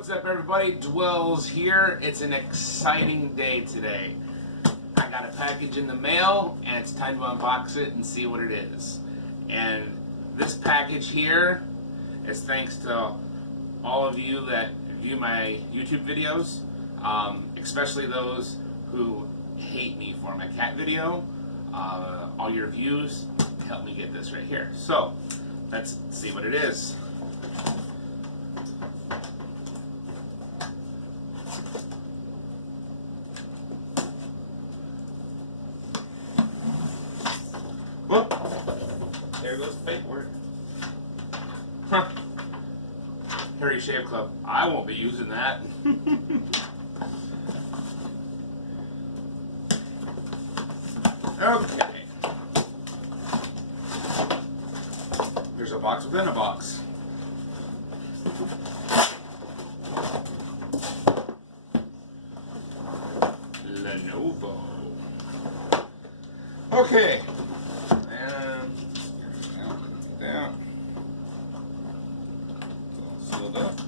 What's up, everybody? Dwells here. It's an exciting day today. I got a package in the mail and it's time to unbox it and see what it is. And this package here is thanks to all of you that view my YouTube videos, especially those who hate me for my cat video. All your views help me get this right here. So let's see what it is. Well, there goes the paperwork. Huh. Harry Shave Club. I won't be using that. Okay. There's a box within a box. Lenovo. Okay. Down. It's all sealed up.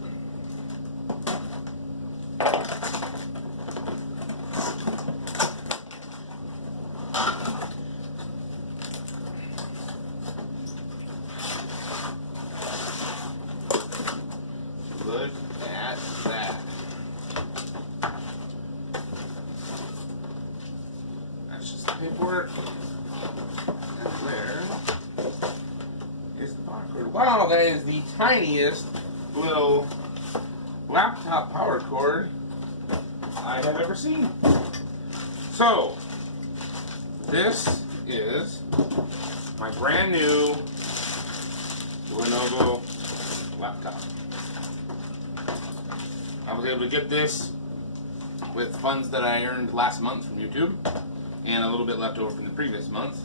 Look at that. That's just the paperwork. And there is the barcode. Wow, that is the tiniest little laptop power cord I have ever seen. So, this is my brand new Lenovo laptop. I was able to get this with funds that I earned last month from YouTube and a little bit left over from the previous month.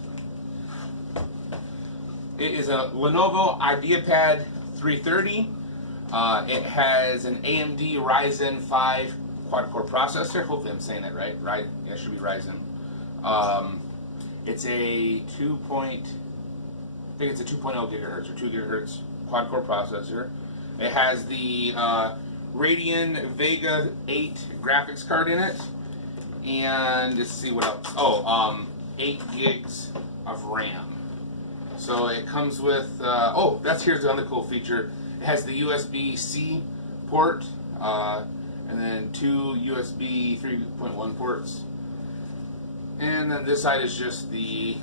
It is a Lenovo IdeaPad 330. It has an AMD Ryzen 5 quad-core processor. Hopefully I'm saying that right. Yeah, it should be Ryzen. It's a 2.0 gigahertz or 2 gigahertz quad-core processor. It has the Radeon Vega 8 graphics card in it. And let's see what else. Oh, 8 gigs of RAM. So it comes with, here's the other cool feature. It has the USB-C port, and then 2 USB 3.1 ports. And then this side is just the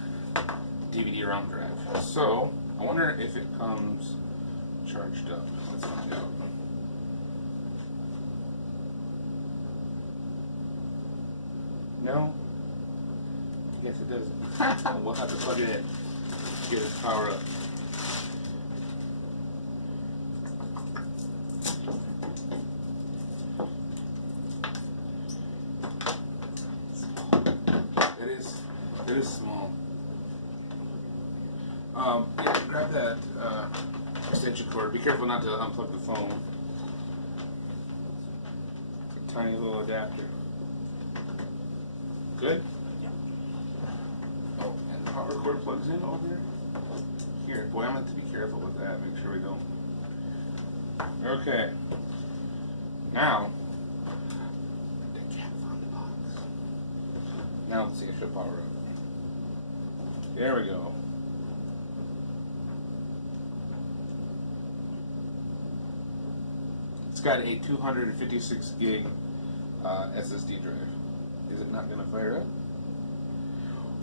DVD-ROM drive. So, I wonder if it comes charged up. Let's find out. No? Yes, it doesn't. We'll have to plug it in. Get its power up. It is small. Yeah, grab that extension cord. Be careful not to unplug the phone. It's a tiny little adapter. Good? Yeah. Oh, and the power cord plugs in over here. Here, boy, I'm going to be careful with that. Make sure we don't. Okay. Now, the cat found the box. Now let's see if it'll power up. There we go. It's got a 256 gig SSD drive. Is it not going to fire up?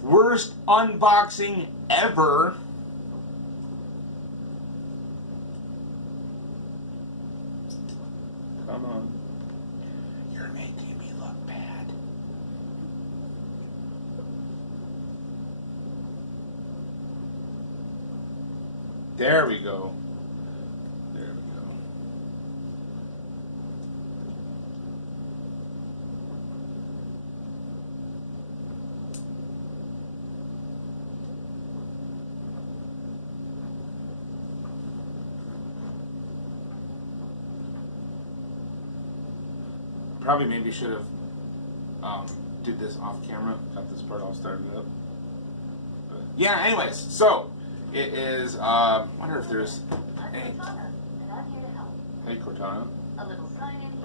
Worst unboxing ever. Come on. You're making me look bad. There we go. There we go. Probably maybe should have did this off camera. Got this part all started up. But yeah, anyways, so it is, wonder if there's any... Hey, Cortana. A little sign-in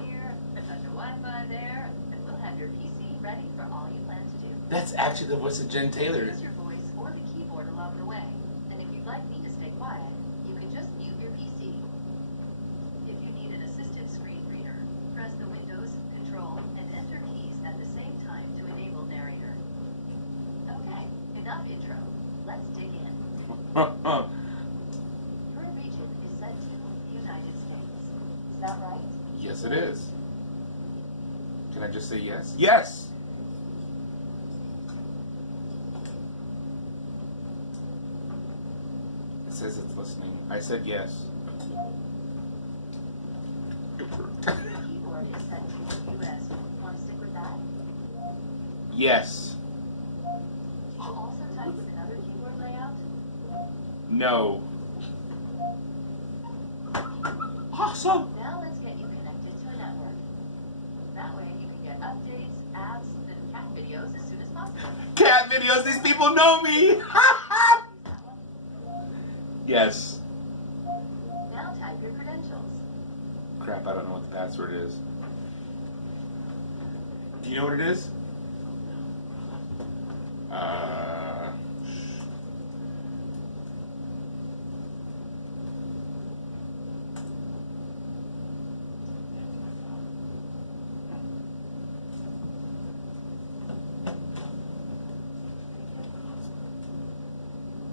That's actually the voice of Jen Taylor. Use your voice or the keyboard along the way. And if you'd like me to stay quiet, you can just mute your PC. If you need an assisted screen reader, press the Windows, Control, and Enter keys at the same time to enable narrator. Okay, enough intro. Let's dig in. Your region is set to United States. Is that right? Yes, it is. Can I just say yes? Yes! It says it's listening. I said yes. Your keyboard is set to US. Want to stick with that? Yes. Did you also type with another keyboard layout? No. Awesome! Now let's get you connected to a network. That way you can get updates, apps, and cat videos as soon as possible. Cat videos, these people know me! Yes. Now type your credentials. Crap, I don't know what the password is. Do you know what it is?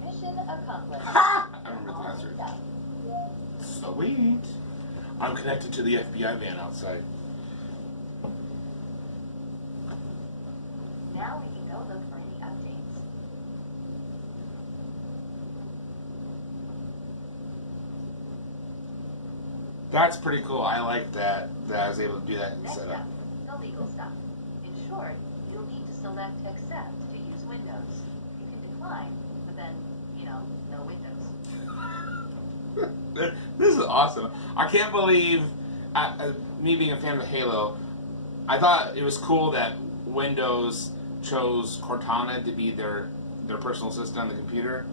Mission accomplished. Ha! I remember the password. Sweet. I'm connected to the FBI van outside. Now we can go look for any updates. That's pretty cool. I like that I was able to do that in Next setup. up, the legal stuff. In short, you'll need to select accept to use Windows. You can decline, but then, no Windows. This is awesome. I can't believe, me being a fan of Halo, I thought it was cool that Windows chose Cortana to be their personal assistant on the computer.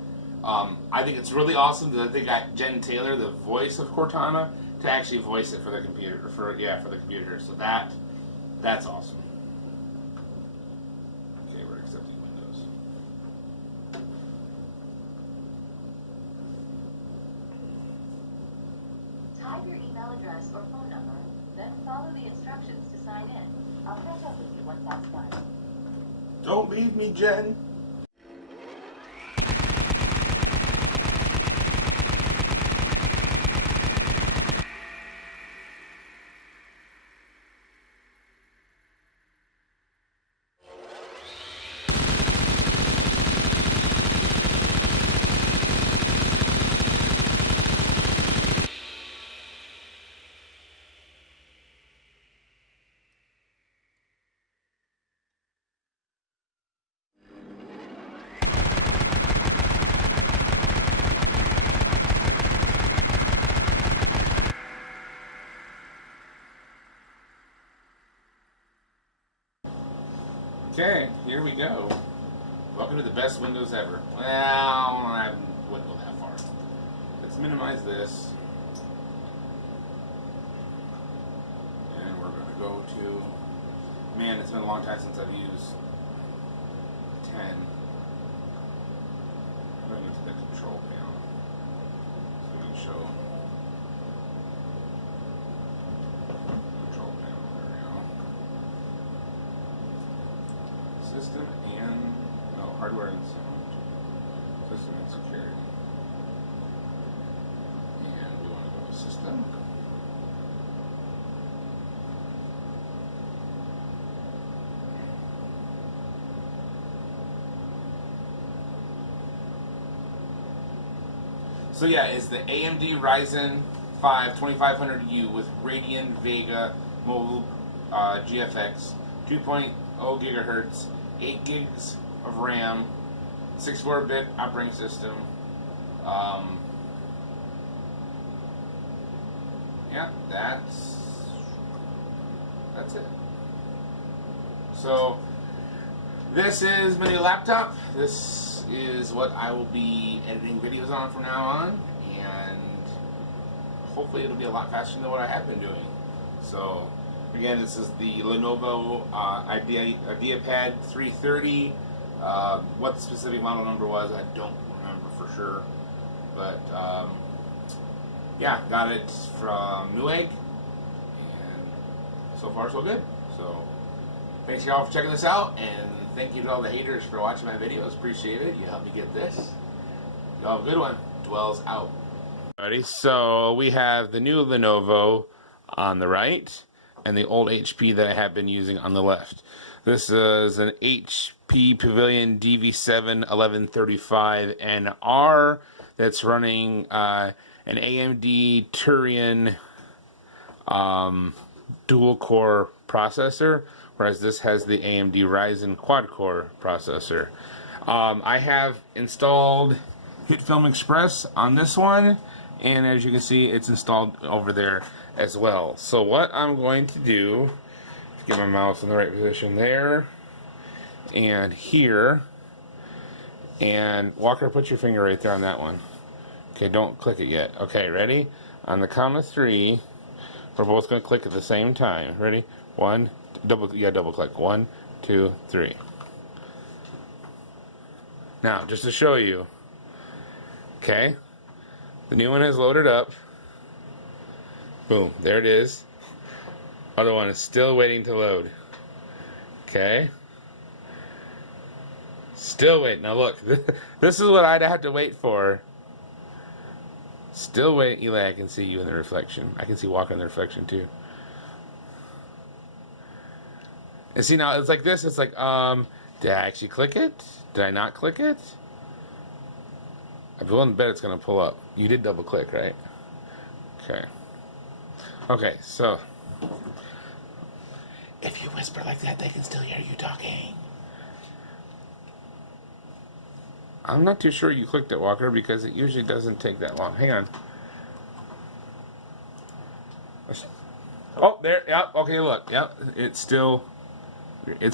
I think it's really awesome that they got Jen Taylor, the voice of Cortana, to actually voice it for the computer. For the computer. So that's awesome. Okay, we're accepting Windows. Type your email address or phone number, then follow the instructions to sign in. I'll catch up with you once that's done. Don't leave me, Jen. Okay, here we go. Welcome to the best Windows ever. Well, I wouldn't go that far. Let's minimize this. And we're going to go to... Man, it's been a long time since I've used 10. I'm going into the control panel. So we can show... Control panel, there we go. System and hardware and system and security. And we want to go to system. So yeah, it's the AMD Ryzen 5 2500U with Radeon Vega mobile GFX 2.0 gigahertz. 8 gigs of RAM, 64-bit operating system. Yeah, that's it. So this is my new laptop. This is what I will be editing videos on from now on, and hopefully it'll be a lot faster than what I have been doing. So Again, this is the Lenovo IdeaPad 330. What the specific model number was, I don't remember for sure. But yeah, got it from Newegg, and so far so good. So thanks y'all for checking this out, and thank you to all the haters for watching my videos. Appreciate it. You helped me get this. Y'all have a good one. Dwells out. Alrighty, so we have the new Lenovo on the right and the old HP that I have been using on the left. This is an HP Pavilion DV7-1135NR that's running an AMD Turin dual-core processor, whereas this has the AMD Ryzen quad-core processor. I have installed HitFilm Express on this one, and as you can see, it's installed over there as well. So what I'm going to do is get my mouse in the right position there and here, and Walker, put your finger right there on that one. Okay, don't click it yet. Okay, ready? On the count of 3, we're both going to click at the same time. Ready? Double click. 1, 2, 3. Now, just to show you, okay, the new one has loaded up. Boom, there it is. Other one is still waiting to load. Okay. Still waiting. Now look, this is what I'd have to wait for. Still waiting. Eli, I can see you in the reflection. I can see Walker in the reflection too. And see, now it's like this. It's like, did I actually click it? Did I not click it? I'm willing to bet it's going to pull up. You did double click, right? Okay. Okay, so if you whisper like that, they can still hear you talking. I'm not too sure you clicked it, Walker, because it usually doesn't take that long. Hang on. Oh, there. Yep. Okay, look. Yep. It's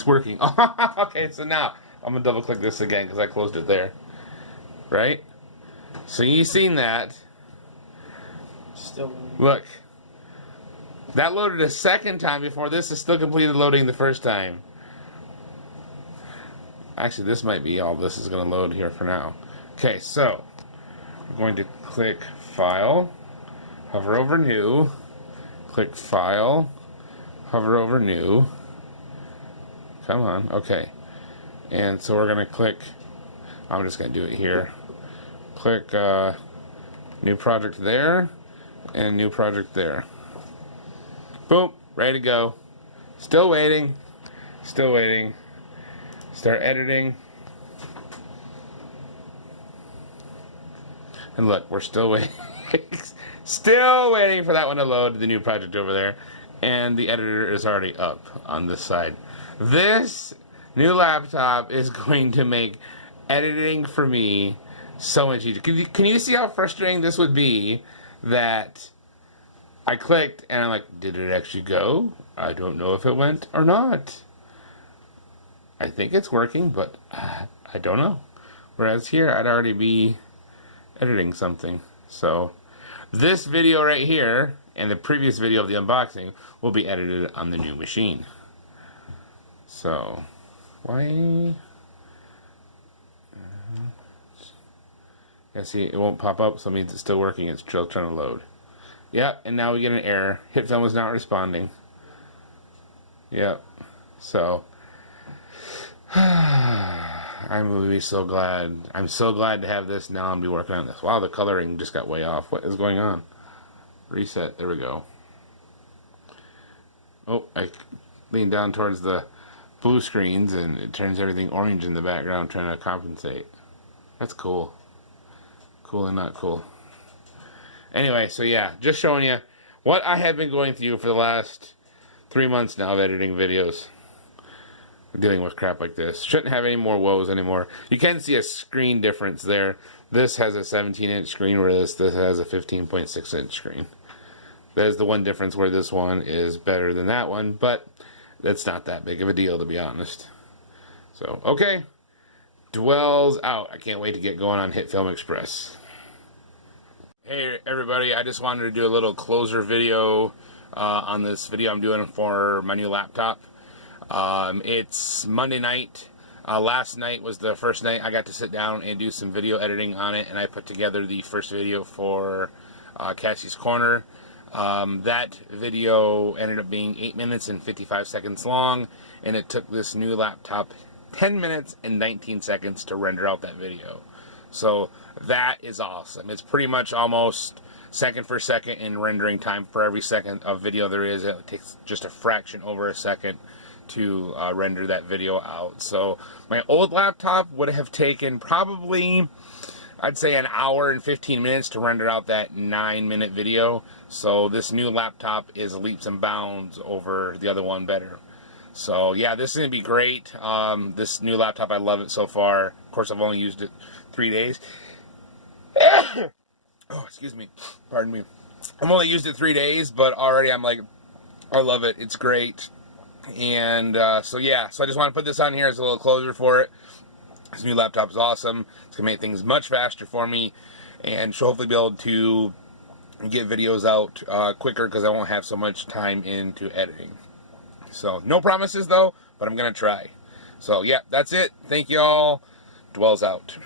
working. Okay, so now I'm going to double click this again because I closed it there. Right? So you've seen that. Still. Look. That loaded a second time before this is still completed loading the first time. Actually, this might be all this is going to load here for now. Okay, so we're going to click File, hover over New, click File, hover over New. Come on, okay. And so we're going to click, I'm just going to do it here. Click New Project there, and New Project there. Boom, ready to go. Still waiting. Still waiting. Start editing. And look, we're still waiting. Still waiting for that one to load, the new project over there. And the editor is already up on this side. This new laptop is going to make editing for me so much easier. Can you see how frustrating this would be that I clicked and I'm like, did it actually go? I don't know if it went or not. I think it's working, but I don't know. Whereas here, I'd already be editing something. So this video right here and the previous video of the unboxing will be edited on the new machine. So, why? Yeah, see, it won't pop up, so it means it's still working. It's still trying to load. Yep, and now we get an error. HitFilm is not responding. Yep. So I'm going to be so glad. I'm so glad to have this now and be working on this. Wow, the coloring just got way off. What is going on? Reset. There we go. Oh, I leaned down towards the blue screens and it turns everything orange in the background trying to compensate. That's cool. Cool and not cool. Anyway, so yeah, just showing you what I have been going through for the last 3 months now of editing videos. Dealing with crap like this. Shouldn't have any more woes anymore. You can see a screen difference there. This has a 17-inch screen, whereas this has a 15.6-inch screen. That is the one difference where this one is better than that one, but that's not that big of a deal, to be honest. So, okay. Dwells out. I can't wait to get going on HitFilm Express. Hey everybody, I just wanted to do a little closer video on this video I'm doing for my new laptop. It's Monday night. Last night was the first night I got to sit down and do some video editing on it, and I put together the first video for Cassie's Corner. That video ended up being 8 minutes and 55 seconds long, and it took this new laptop 10 minutes and 19 seconds to render out that video. So that is awesome. It's pretty much almost second for second in rendering time for every second of video there is. It takes just a fraction over a second to render that video out. So my old laptop would have taken probably, I'd say, an hour and 15 minutes to render out that 9-minute video. So this new laptop is leaps and bounds over the other one better. So yeah, this is going to be great. This new laptop, I love it so far. Of course, I've only used it 3 days. Oh, excuse me. Pardon me. I've only used it 3 days, but already I'm like, I love it. It's great. And so yeah, so I just want to put this on here as a little closer for it. This new laptop is awesome. It's going to make things much faster for me, and should hopefully be able to get videos out quicker because I won't have so much time into editing. So no promises though, but I'm going to try. So yeah, that's it. Thank you all. Dwells out.